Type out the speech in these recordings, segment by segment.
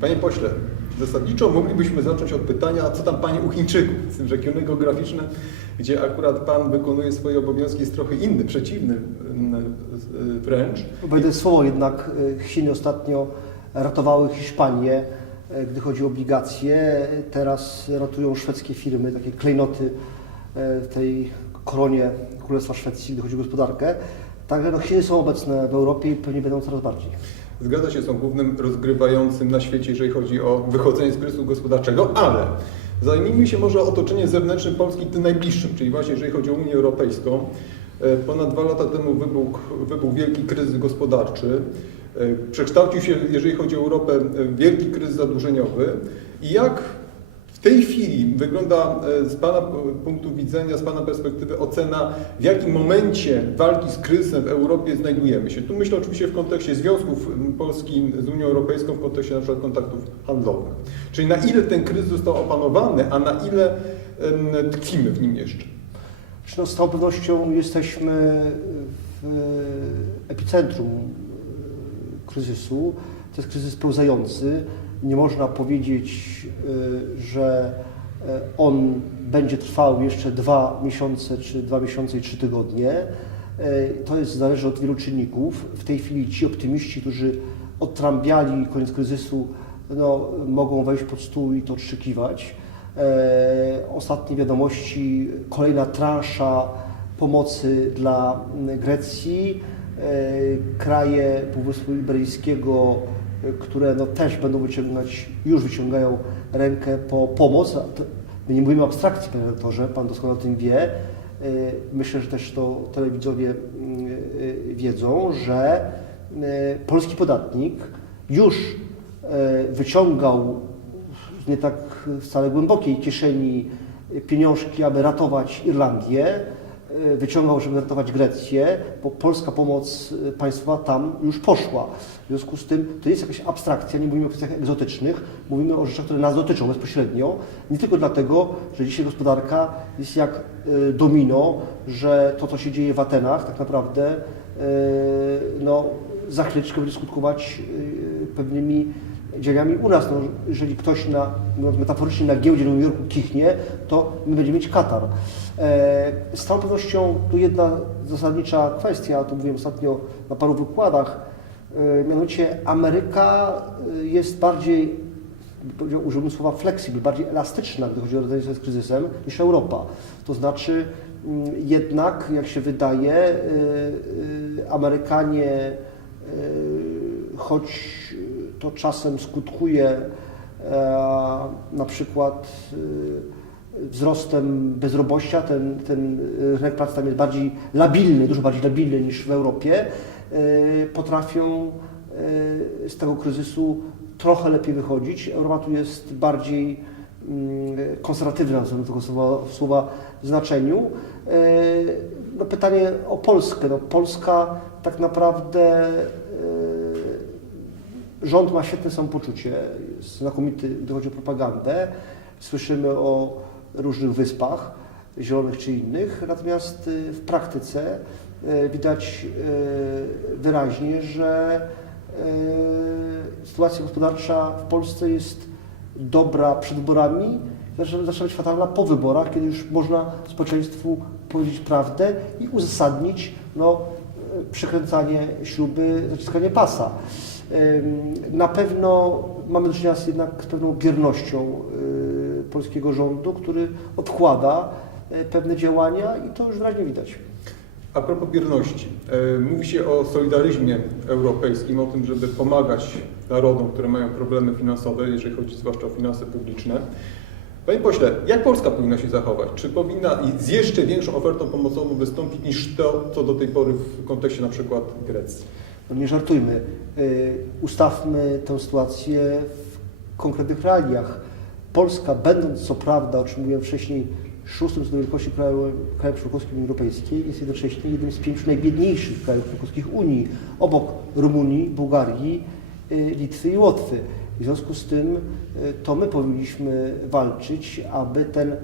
Panie pośle, zasadniczo moglibyśmy zacząć od pytania, co tam Panie u Chińczyków, z tym, że kierunek geograficzny, gdzie akurat Pan wykonuje swoje obowiązki, jest trochę inny, przeciwny mm, y, wręcz. W słowo, jednak y, Chiny ostatnio ratowały Hiszpanię, y, gdy chodzi o obligacje. Teraz ratują szwedzkie firmy, takie klejnoty w tej koronie Królestwa Szwecji, gdy chodzi o gospodarkę. Także no, Chiny są obecne w Europie i pewnie będą coraz bardziej. Zgadza się, są głównym rozgrywającym na świecie, jeżeli chodzi o wychodzenie z kryzysu gospodarczego, ale zajmijmy się może otoczeniem zewnętrznym Polski, tym najbliższym, czyli właśnie jeżeli chodzi o Unię Europejską. E, Ponad dwa lata temu wybuchł, wybuchł wielki kryzys gospodarczy. E, Przekształcił się, jeżeli chodzi o Europę, wielki kryzys zadłużeniowy. I jak tej chwili wygląda e, z Pana punktu widzenia, z Pana perspektywy ocena, w jakim momencie walki z kryzysem w Europie znajdujemy się? Tu myślę oczywiście w kontekście związków Polski z Unią Europejską, w kontekście na przykład kontaktów handlowych. Czyli na ile ten kryzys został opanowany, a na ile tkwimy w nim jeszcze? No, z całą pewnością jesteśmy w epicentrum y, kryzysu. To jest kryzys pełzający. Nie można powiedzieć, y, że y, on będzie trwał jeszcze dwa miesiące, czy dwa miesiące i trzy tygodnie. Y, To jest zależy od wielu czynników. W tej chwili ci optymiści, którzy odtrąbiali koniec kryzysu, no, mogą wejść pod stół i to odszczykiwać. E, Ostatnie wiadomości, kolejna transza pomocy dla Grecji, kraje Półwyspu Iberyjskiego, które no też będą wyciągać, już wyciągają rękę po pomoc. My nie mówimy o abstrakcji, panie redaktorze, pan doskonale o tym wie. E, Myślę, że też to telewidzowie mm, e, wiedzą, że polski podatnik już wyciągał z nie tak wcale głębokiej kieszeni pieniążki, aby ratować Irlandię, wyciągał, żeby ratować Grecję, bo polska pomoc e, państwowa tam już poszła. W związku z tym to jest jakaś abstrakcja, nie mówimy o kwestiach egzotycznych, mówimy o rzeczach, które nas dotyczą bezpośrednio. Nie tylko dlatego, że dzisiaj gospodarka jest jak e, domino, że to, co się dzieje w Atenach, tak naprawdę e, no, za chwileczkę będzie skutkować e, pewnymi działaniami u nas. No, jeżeli ktoś na, mówiąc metaforycznie na giełdzie w Nowym Jorku kichnie, to my będziemy mieć katar. E, z całą pewnością tu jedna zasadnicza kwestia, to mówiłem ostatnio na paru wykładach, e, mianowicie Ameryka e, jest bardziej, użyłbym słowa flexible, bardziej elastyczna, gdy chodzi o radzenie sobie z kryzysem, niż Europa. To znaczy mm, jednak, jak się wydaje, e, e, Amerykanie choć to czasem skutkuje e, na przykład e, wzrostem bezrobocia, ten, ten rynek pracy tam jest bardziej labilny, dużo bardziej labilny niż w Europie, e, potrafią z tego kryzysu trochę lepiej wychodzić. Europa tu jest bardziej mm, konserwatywna, nazwijmy tego słowa, słowa w znaczeniu. No pytanie o Polskę. No Polska tak naprawdę rząd ma świetne samopoczucie, znakomity, gdy chodzi o propagandę. Słyszymy o różnych wyspach, zielonych czy innych, natomiast y, w praktyce y, widać y, wyraźnie, że sytuacja gospodarcza w Polsce jest dobra przed wyborami, zaczyna być fatalna po wyborach, kiedy już można społeczeństwu powiedzieć prawdę i uzasadnić no, przykręcanie śruby, zaciskanie pasa. Na pewno mamy do czynienia z jednak z pewną biernością y, polskiego rządu, który odkłada y, pewne działania i to już wyraźnie widać. A propos bierności, e, mówi się o solidaryzmie europejskim, o tym, żeby pomagać narodom, które mają problemy finansowe, jeżeli chodzi zwłaszcza o finanse publiczne. Panie pośle, jak Polska powinna się zachować? Czy powinna z jeszcze większą ofertą pomocową wystąpić niż to, co do tej pory w kontekście na przykład Grecji? No nie żartujmy. Y, Ustawmy tę sytuację w konkretnych realiach. Polska, będąc co prawda, o czym mówiłem wcześniej, szóstym co do wielkości kraju, krajów członkowskich Unii Europejskiej, jest jednocześnie jednym z pięciu najbiedniejszych krajów członkowskich Unii, obok Rumunii, Bułgarii, y, Litwy i Łotwy. W związku z tym y, to my powinniśmy walczyć, aby ten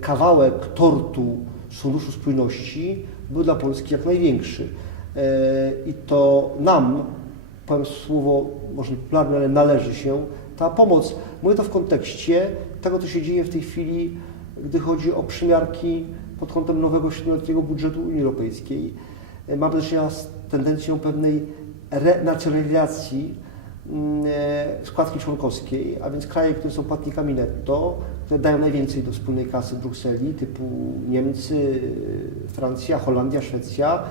kawałek tortu z Funduszu Spójności był dla Polski jak największy. E, I to nam, powiem słowo może niepopularne, ale należy się ta pomoc. Mówię to w kontekście tego, co się dzieje w tej chwili, gdy chodzi o przymiarki pod kątem nowego średnioletniego budżetu Unii Europejskiej. E, Mamy do czynienia z tendencją pewnej renacjonalizacji mm, e, składki członkowskiej, a więc kraje, które są płatnikami netto, które dają najwięcej do wspólnej kasy Brukseli, typu Niemcy, Francja, Holandia, Szwecja,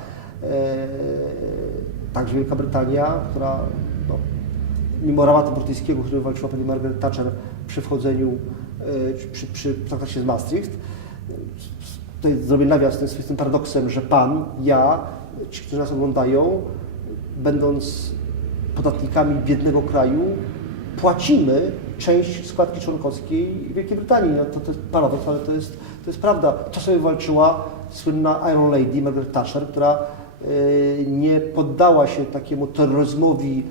także Wielka Brytania, która no, mimo ramatu brytyjskiego, który walczyła pani Margaret Thatcher przy wchodzeniu, e, przy, przy traktacie z Maastricht, tutaj zrobię nawias, z tym paradoksem, że Pan, ja, ci, którzy nas oglądają, będąc podatnikami biednego kraju, płacimy część składki członkowskiej Wielkiej Brytanii. No to, to jest paradoks, ale to jest, to jest prawda. To sobie walczyła słynna Iron Lady Margaret Thatcher, która nie poddała się takiemu terroryzmowi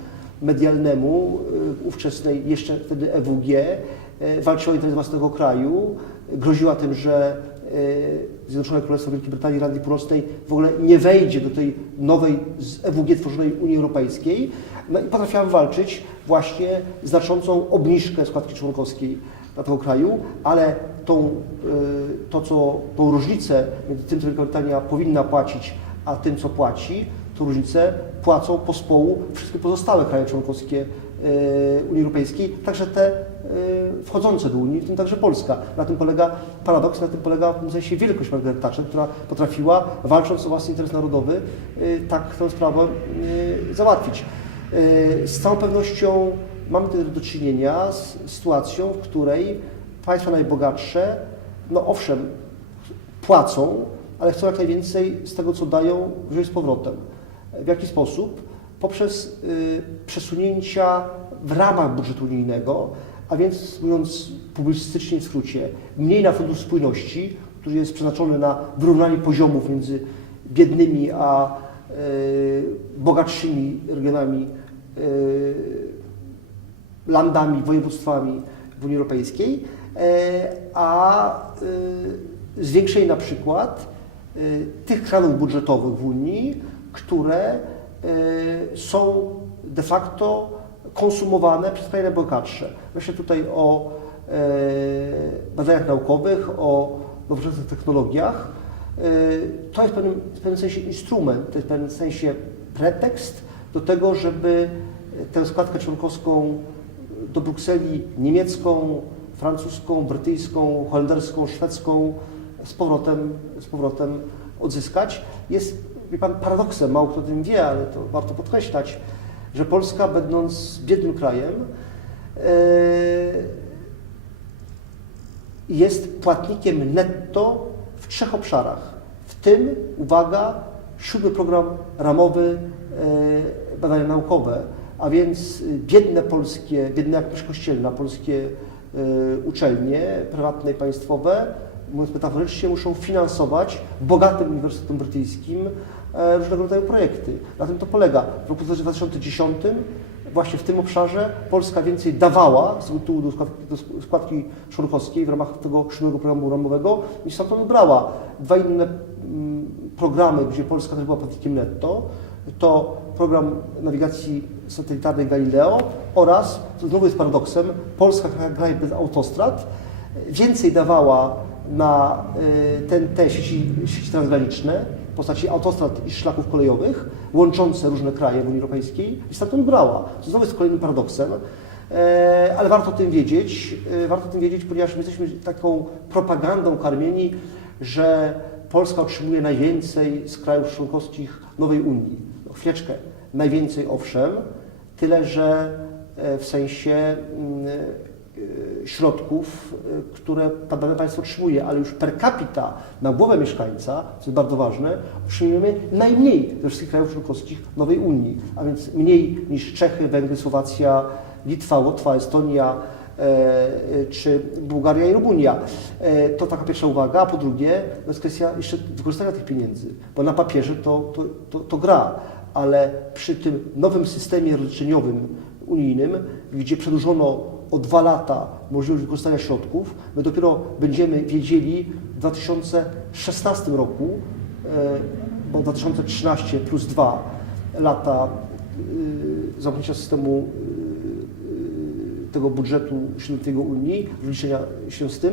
medialnemu y, ówczesnej jeszcze wtedy EWG, y, walczyła o interes własnego kraju, groziła tym, że y, Zjednoczone Królestwo Wielkiej Brytanii, Irlandii Północnej w ogóle nie wejdzie do tej nowej z EWG tworzonej Unii Europejskiej. No i potrafiła walczyć właśnie znaczącą obniżkę składki członkowskiej dla tego kraju, ale tą, y, to, co, tą różnicę między tym, co Wielka Brytania powinna płacić, a tym, co płaci, tą różnicę płacą pospołu wszystkie pozostałe kraje członkowskie y, Unii Europejskiej, także te y, wchodzące do Unii, w tym także Polska. Na tym polega paradoks, na tym polega w sensie wielkość Margaret Thatcher, która potrafiła, walcząc o własny interes narodowy, y, tak tę sprawę załatwić. Z całą pewnością mamy tutaj do czynienia z sytuacją, w której państwa najbogatsze, no owszem, płacą, ale chcą jak najwięcej z tego, co dają, wziąć z powrotem. W jaki sposób? Poprzez y, przesunięcia w ramach budżetu unijnego, a więc mówiąc publicystycznie w skrócie, mniej na Fundusz Spójności, który jest przeznaczony na wyrównanie poziomów między biednymi a y, bogatszymi regionami, y, landami, województwami w Unii Europejskiej, e, a y, zwiększenie na przykład tych kranów budżetowych w Unii, które y, są de facto konsumowane przez kraje najbogatsze. Myślę tutaj o e, badaniach naukowych, o nowoczesnych technologiach. To jest w pewnym, w pewnym sensie instrument, to jest w pewnym sensie pretekst do tego, żeby tę składkę członkowską do Brukseli niemiecką, francuską, brytyjską, holenderską, szwedzką z powrotem, z powrotem odzyskać. Jest, wie Pan, paradoksem, mało kto o tym wie, ale to warto podkreślać, że Polska, będąc biednym krajem, e, jest płatnikiem netto w trzech obszarach. W tym, uwaga, siódmy program ramowy e, badania naukowe, a więc biedne polskie, biedne jak kościelna, polskie e, uczelnie prywatne i państwowe, mówiąc metaforycznie, muszą finansować bogatym uniwersytetom brytyjskim e, różnego rodzaju projekty. Na tym to polega. W roku 2010 właśnie w tym obszarze Polska więcej dawała z tytułu do składki, do składki członkowskiej w ramach tego siódmego programu ramowego niż stamtąd brała. Dwa inne mm, programy, gdzie Polska też była płatnikiem netto, to program nawigacji satelitarnej Galileo oraz, co znowu jest paradoksem, Polska kraj bez autostrad więcej dawała na y, ten, te sieci, sieci transgraniczne w postaci autostrad i szlaków kolejowych łączące różne kraje w Unii Europejskiej i stamtąd brała. Co znowu jest kolejnym paradoksem, e, ale warto o tym wiedzieć, e, warto o tym wiedzieć, ponieważ my jesteśmy taką propagandą karmieni, że Polska otrzymuje najwięcej z krajów członkowskich nowej Unii. No, chwileczkę, najwięcej owszem, tyle że e, w sensie mm, środków, e, które dane państwo otrzymuje, ale już per capita na głowę mieszkańca, co jest bardzo ważne, otrzymujemy najmniej ze wszystkich krajów członkowskich nowej Unii, a więc mniej niż Czechy, Węgry, Słowacja, Litwa, Łotwa, Estonia, e, e, czy Bułgaria i Rumunia. E, To taka pierwsza uwaga, a po drugie, to jest kwestia jeszcze wykorzystania tych pieniędzy, bo na papierze to, to, to, to gra, ale przy tym nowym systemie rozliczeniowym unijnym, gdzie przedłużono o dwa lata możliwość wykorzystania środków, my dopiero będziemy wiedzieli w 2016 roku, e, bo 2013 plus 2 lata y, zamknięcia systemu y, tego budżetu średniego Unii, wyliczenia się z tym.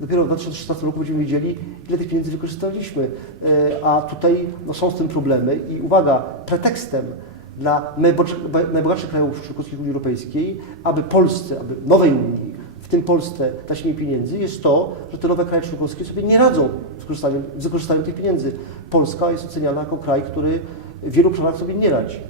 Dopiero w 2016 roku będziemy wiedzieli, ile tych pieniędzy wykorzystaliśmy. E, A tutaj no, są z tym problemy i uwaga, pretekstem dla najbogatszych krajów członkowskich Unii Europejskiej, aby Polsce, aby nowej Unii, w tym Polsce dać mniej pieniędzy, jest to, że te nowe kraje członkowskie sobie nie radzą z wykorzystaniem, z wykorzystaniem tych pieniędzy. Polska jest oceniana jako kraj, który w wielu obszarach sobie nie radzi.